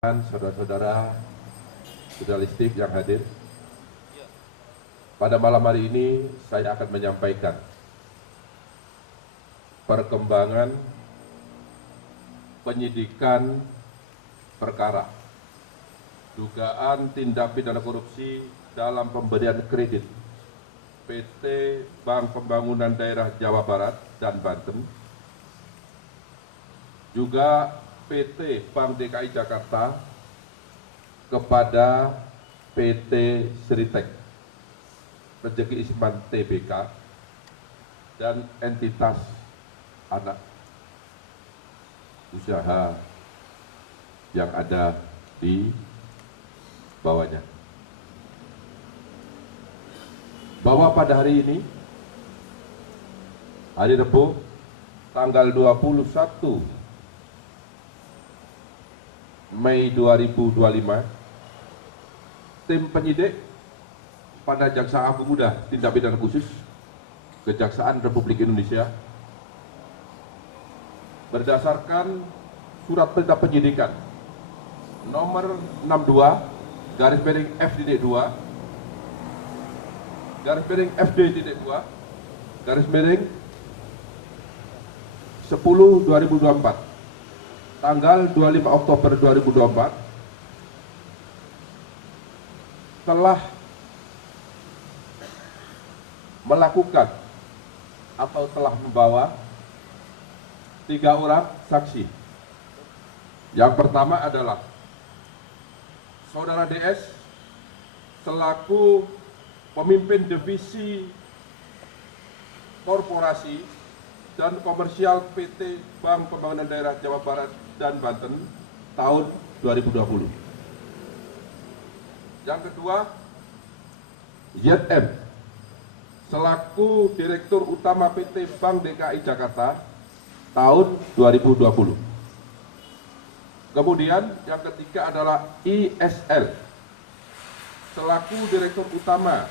Saudara-saudara jurnalistik yang hadir, pada malam hari ini saya akan menyampaikan perkembangan penyidikan perkara dugaan tindak pidana korupsi dalam pemberian kredit PT Bank Pembangunan Daerah Jawa Barat dan Banten, juga PT Bank DKI Jakarta kepada PT Sritek Rezeki Isman Tbk dan entitas anak usaha yang ada di bawahnya. Bahwa pada hari ini, hari Rabu, tanggal 21 Mei 2025, tim penyidik pada Jaksa Agung Muda Tindak Pidana Khusus Kejaksaan Republik Indonesia berdasarkan surat perintah penyidikan nomor 62/F-2 FD-2 10/2024 tanggal 25 Oktober 2024 telah melakukan atau telah membawa 3 orang saksi. Yang pertama adalah Saudara DS selaku pemimpin divisi korporasi dan komersial PT Bank Pembangunan Daerah Jawa Barat dan Banten tahun 2020. Yang kedua, YM selaku Direktur Utama PT Bank DKI Jakarta tahun 2020. Kemudian yang ketiga adalah ISL selaku Direktur Utama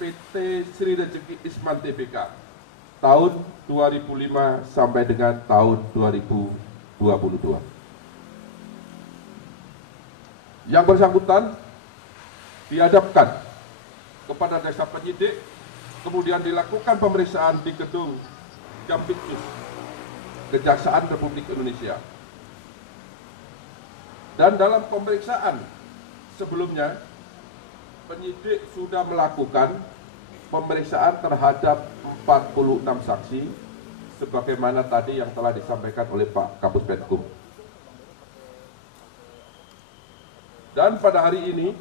PT Sri Rezeki Isman Tbk tahun 2005 sampai dengan tahun 2022. Yang bersangkutan dihadapkan kepada jaksa penyidik, kemudian dilakukan pemeriksaan di gedung Jampitsus Kejaksaan Republik Indonesia. Dan dalam pemeriksaan sebelumnya, penyidik sudah melakukan pemeriksaan terhadap 46 saksi sebagaimana tadi yang telah disampaikan oleh Pak Kapus Penkum. Dan pada hari ini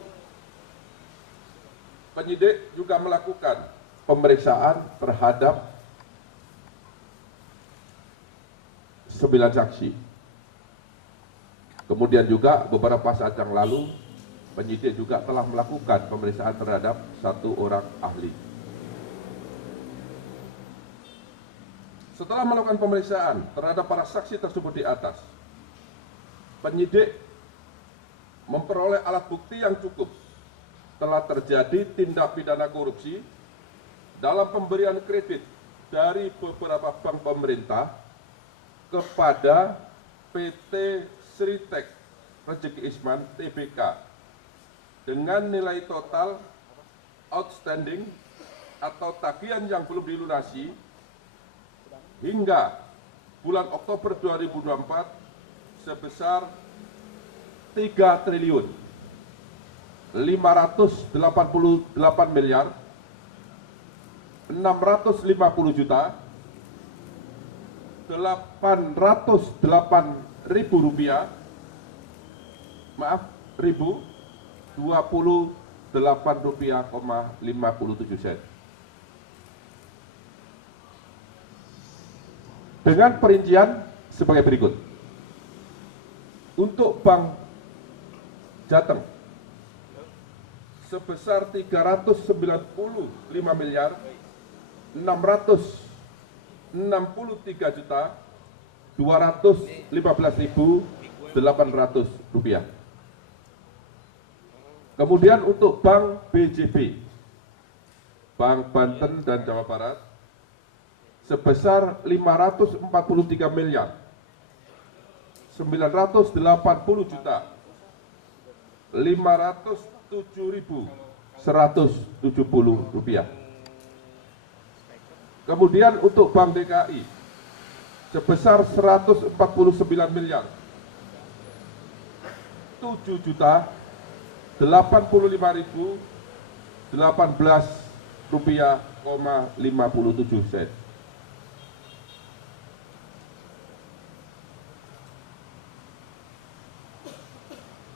penyidik juga melakukan pemeriksaan terhadap 9 saksi. Kemudian juga beberapa saat yang lalu penyidik juga telah melakukan pemeriksaan terhadap 1 orang ahli. Setelah melakukan pemeriksaan terhadap para saksi tersebut di atas, penyidik memperoleh alat bukti yang cukup telah terjadi tindak pidana korupsi dalam pemberian kredit dari beberapa bank pemerintah kepada PT Sritek Rezeki Isman Tbk dengan nilai total outstanding atau tagihan yang belum dilunasi hingga bulan Oktober 2024 sebesar 3 triliun 588 miliar 650 juta 808 ribu rupiah, ribu 28 rupiah, 57 sen. Dengan perincian sebagai berikut. Untuk Bank Jateng sebesar 395 miliar 663 juta 215.800 rupiah. Kemudian untuk Bank BJB, Bank Banten dan Jawa Barat sebesar 543 miliar 980 juta Rp507.170. Kemudian untuk Bank DKI sebesar Rp149 miliar 7.085.018,57 sen.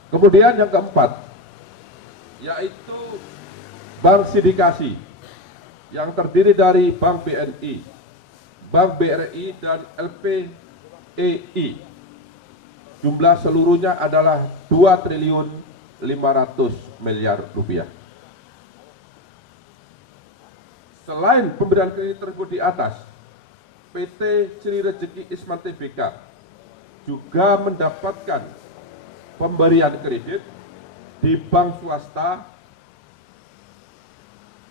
Kemudian yang keempat, yaitu bank sindikasi yang terdiri dari Bank BNI, Bank BRI, dan LPEI. Jumlah seluruhnya adalah Rp2.500.000.000. Selain pemberian kredit tersebut di atas, PT Sri Rejeki Isman Tbk juga mendapatkan pemberian kredit di bank swasta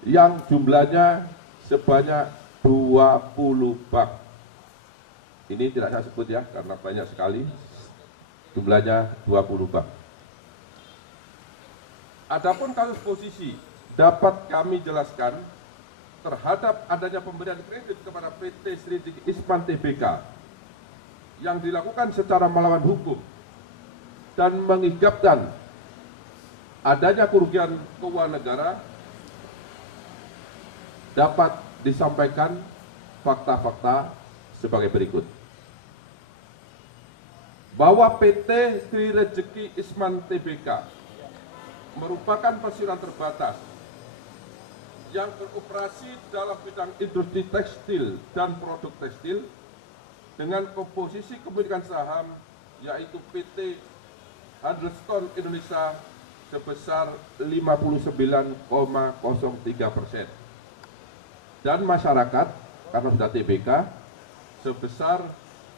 yang jumlahnya sebanyak 20 bank. Ini tidak saya sebut ya, karena banyak sekali, jumlahnya 20 bank. Adapun kasus posisi dapat kami jelaskan terhadap adanya pemberian kredit kepada PT Sri Rejeki Isman Tbk yang dilakukan secara melawan hukum dan mengakibatkan adanya kerugian keuangan negara, dapat disampaikan fakta-fakta sebagai berikut. Bahwa PT Sri Rejeki Isman Tbk merupakan perseroan terbatas yang beroperasi dalam bidang industri tekstil dan produk tekstil dengan komposisi kepemilikan saham yaitu PT Handelston Indonesia sebesar 59,03% dan masyarakat karena sudah TBK sebesar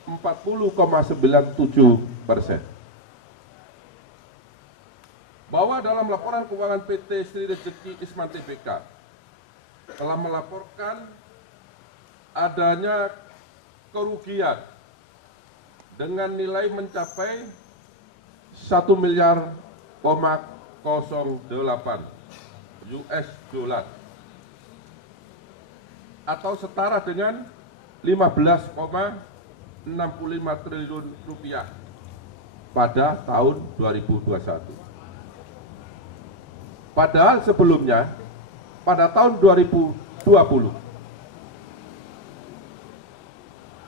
40,97%. Bahwa dalam laporan keuangan PT Sri Rejeki Isman Tbk telah melaporkan adanya kerugian dengan nilai mencapai 1 miliar 08 US dollar atau setara dengan 15,65 triliun rupiah pada tahun 2021. Padahal sebelumnya pada tahun 2020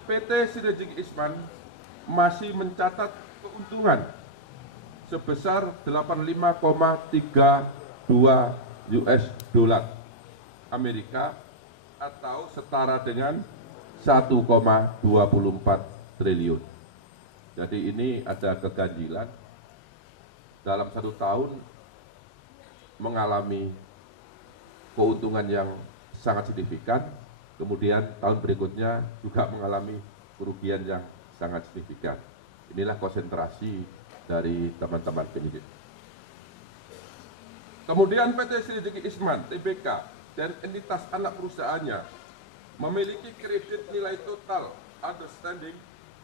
PT Sri Rejeki Isman masih mencatat keuntungan sebesar 85,32 US dollar Amerika atau setara dengan 1,24 triliun. Jadi ini ada keganjilan dalam satu tahun mengalami keuntungan yang sangat signifikan, kemudian tahun berikutnya juga mengalami kerugian yang sangat signifikan. Inilah konsentrasi dari teman-teman penyidik. Kemudian PT Sri Rejeki Isman Tbk dan entitas anak perusahaannya memiliki kredit nilai total outstanding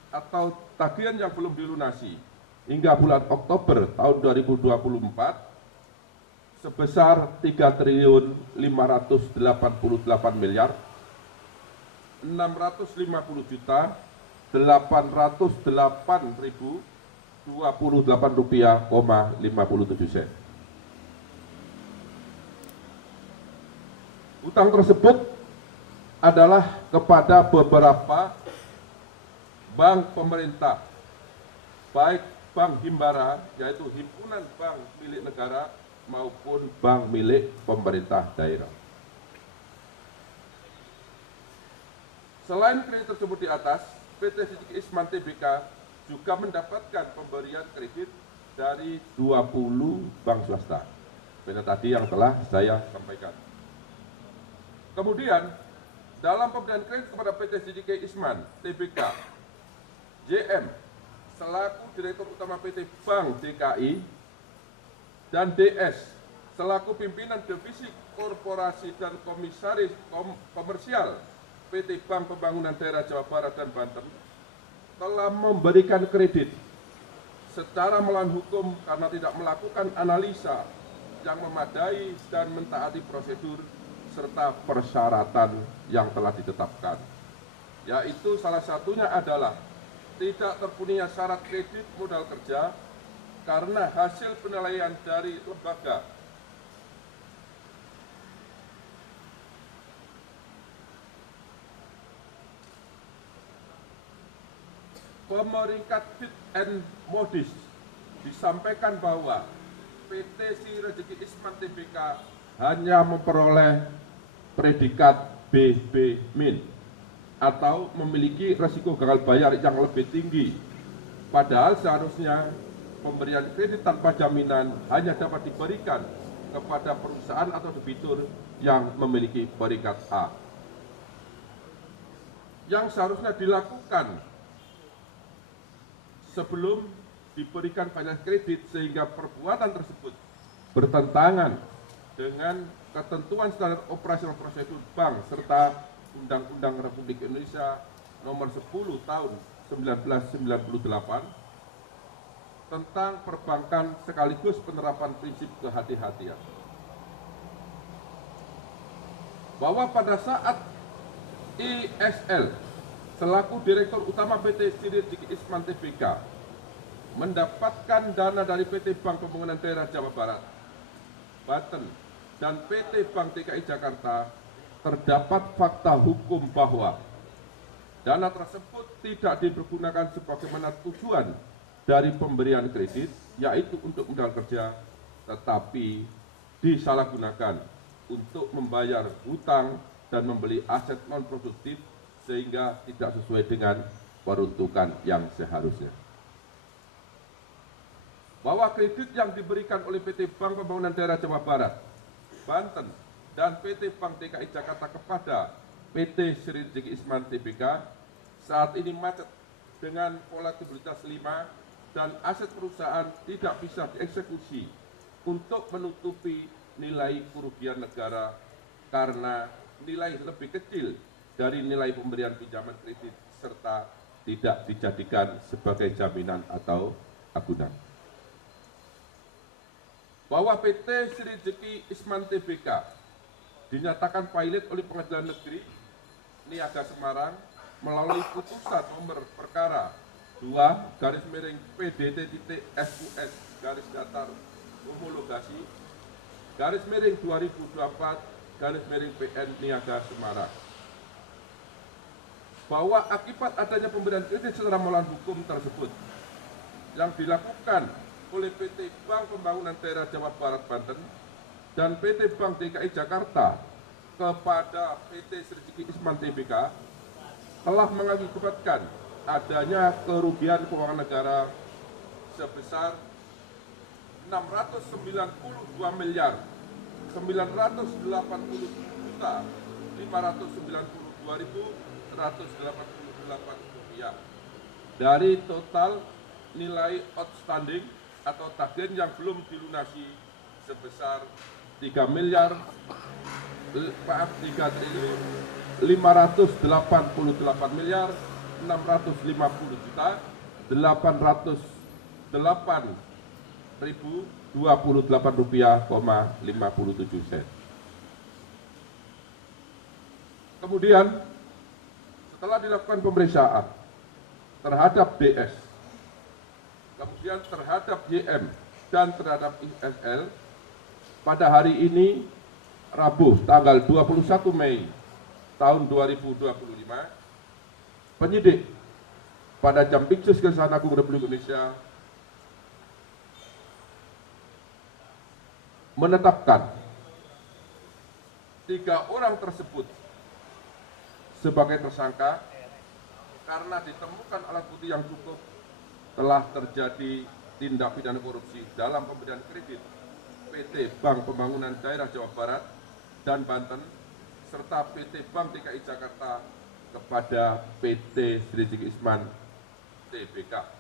atau tagihan yang belum dilunasi hingga bulan Oktober tahun 2024 sebesar 3.588.808.028.028 rupiah,57 sen. Utang tersebut adalah kepada beberapa bank pemerintah, baik bank himbara yaitu himpunan bank milik negara maupun bank milik pemerintah daerah. Selain kredit tersebut di atas, PT Sri Rejeki Isman Tbk juga mendapatkan pemberian kredit dari 20 bank swasta. Seperti tadi yang telah saya sampaikan. Kemudian, dalam pemberian kredit kepada PT Sri Rejeki Isman Tbk, JM selaku Direktur Utama PT Bank DKI dan DS selaku pimpinan divisi korporasi dan komisaris komersial PT Bank Pembangunan Daerah Jawa Barat dan Banten telah memberikan kredit secara melawan hukum karena tidak melakukan analisa yang memadai dan mentaati prosedur serta persyaratan yang telah ditetapkan. Yaitu salah satunya adalah tidak terpenuhinya syarat kredit modal kerja karena hasil penilaian dari lembaga pemeringkat Fit and Modis disampaikan bahwa PT Sri Rezeki Isman Tbk hanya memperoleh predikat BB- atau memiliki risiko gagal bayar yang lebih tinggi. Padahal seharusnya pemberian kredit tanpa jaminan hanya dapat diberikan kepada perusahaan atau debitur yang memiliki predikat A. Yang seharusnya dilakukan sebelum diberikan finance kredit sehingga perbuatan tersebut bertentangan dengan ketentuan standar operasional prosedur bank serta Undang-Undang Republik Indonesia Nomor 10 Tahun 1998 tentang perbankan sekaligus penerapan prinsip kehati-hatian. Bahwa pada saat ISL selaku Direktur Utama PT Sri Rezeki Isman Tbk mendapatkan dana dari PT Bank Pembangunan Daerah Jawa Barat, Banten, dan PT Bank DKI Jakarta, terdapat fakta hukum bahwa dana tersebut tidak dipergunakan sebagaimana tujuan dari pemberian kredit, yaitu untuk modal kerja, tetapi disalahgunakan untuk membayar hutang dan membeli aset non-produktif sehingga tidak sesuai dengan peruntukan yang seharusnya. Bahwa kredit yang diberikan oleh PT Bank Pembangunan Daerah Jawa Barat, Banten, dan PT Bank DKI Jakarta kepada PT Sri Rezeki Isman Tbk saat ini macet dengan volatilitas 5 dan aset perusahaan tidak bisa dieksekusi untuk menutupi nilai kerugian negara karena nilai lebih kecil dari nilai pemberian pinjaman kredit serta tidak dijadikan sebagai jaminan atau agunan. Bahwa PT Sri Rezeki Isman Tbk dinyatakan pilot oleh Pengadilan Negeri Niaga Semarang melalui putusan nomor perkara 2/PDT.SUS homologasi /2024/PN Niaga Semarang. Bahwa akibat adanya pemberian kredit secara melawan hukum tersebut yang dilakukan oleh PT Bank Pembangunan Daerah Jawa Barat Banten dan PT Bank DKI Jakarta kepada PT Sri Rezeki Isman Tbk telah mengakibatkan adanya kerugian keuangan negara sebesar 609.592.188 dari total nilai outstanding atau tagihan yang belum dilunasi sebesar 3.558.808.828.028 rupiah,57 sen. Kemudian setelah dilakukan pemeriksaan terhadap DS, kemudian terhadap YM dan terhadap ISL, pada hari ini Rabu tanggal 21 Mei tahun 2025, penyidik pada Jampitsus Kejaksaan Agung Republik Indonesia menetapkan 3 orang tersebut sebagai tersangka karena ditemukan alat bukti yang cukup telah terjadi tindak pidana korupsi dalam pemberian kredit PT Bank Pembangunan Daerah Jawa Barat dan Banten serta PT Bank DKI Jakarta kepada PT Sri Rezeki Isman Tbk.